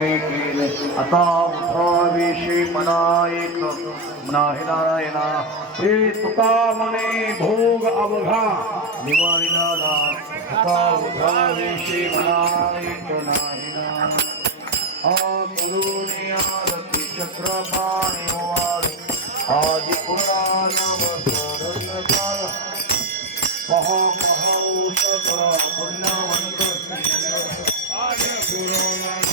आता उठाविषयी म्हणा एक म्हणा हे नारायणा हे तुका म्हणे भोग अवघा निवारिला आता उठाविषयी म्हणा एक नाही ना करुणी आरती चक्रपाणी वारी आदि पुराणम सरल कहो कहो सदा पुण्यवंत आर्य पुराण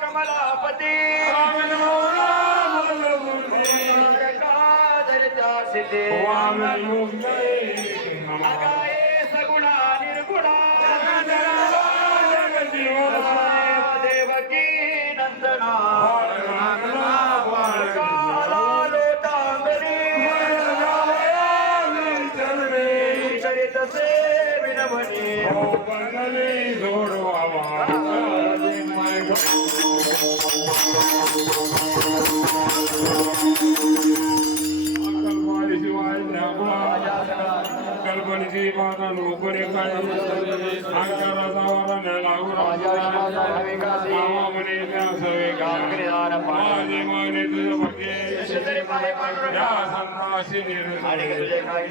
कमलापती सगुणा निर्गुणा देवकी नंदना चरित से विनवनी कल्पनेची माता लोकरे काय अंकाराचा वरण लावणे सवे माझे मने तुझ भगे या संताशी निर्णय